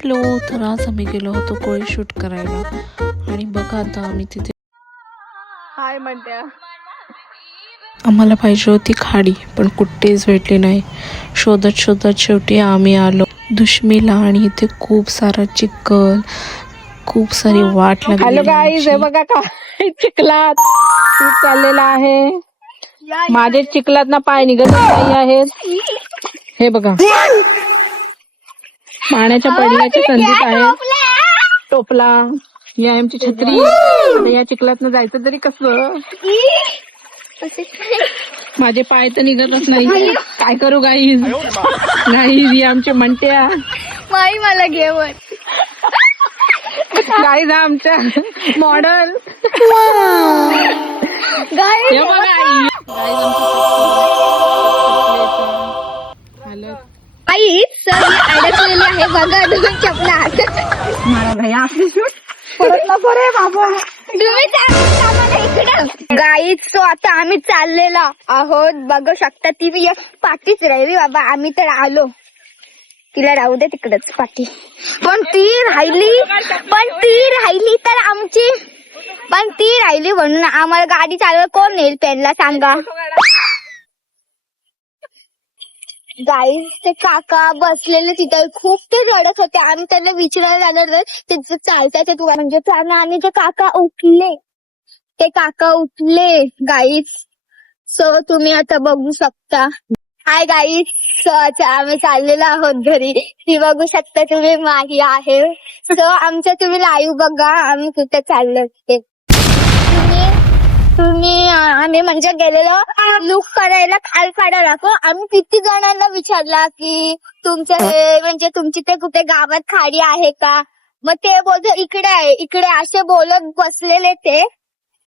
Hello, तर आज आम्ही गेलो होतो कोळी शूट करायला आणि बघा आता आम्ही तिथे हाय म्हणत्या. आम्हाला पाहिजे होती खाडी पण कुठेच भेटली नाही. शोधत शोधत शेवटी आम्ही आलो दुश्मीला आणि इथे खूप सारा चिखल, खूप सारी वाट हॅलो लागलेली गाईज, हे आमची. बघा काय चिखलात शूट चाललेला आहे. माझे चिखलात ना पाय निघतच नाही आहेत. हे बघा पाण्याच्या पडण्याच्या संधीत आहे. टोपला ही आहे आमची छत्री. आता या चिखलात जायचं तरी कसं? माझे पाय तर निघतच नाही. काय करू गाईज? गाईज ही आमचे म्हणत्या. माई मला घेवर गाईज हा आमच्या मॉडल. गाई हे बघा आई. आई सर अडकलेली आहे बघा दोन चपला हातात. मला नाही आपली शूट परत नको रे बाबा. तुम्ही इकडं गाईच तो आता आम्ही चाललेला आहोत बघू शकता. ती एक पाठीच राहिली बाबा. आम्ही तर आलो. तिला राहू दे तिकडच पाठी. पण ती राहिली तर आमची. पण ती राहिली म्हणून आम्हाला गाडी चालवायला कोण नेईल त्यांना सांगा. गाईस ते काका बसलेले तिथे खूप ते रडत होते. आम्ही त्यांना विचारायला जाणार ते चालताय तुला म्हणजे त्यांना. आणि ते काका उठले गाईस. सो तुम्ही आता बघू शकता. हाय गाईस, सो आता आम्ही चाललेलो आहोत घरी. ती बघू शकता तुम्ही माही आहे. सो आमच्या तुम्ही लाईव्ह बघा आम्ही कुठे चाललो ते. आम्ही म्हणजे गेलेलो लुक करायला खालपाडा राखो. आम्ही किती जणांना विचारला की तुमच्या म्हणजे तुमची ते कुठे गावात खाडी आहे का. मग ते बोलतो इकडे आहे इकडे असे बोलत बसलेले ते.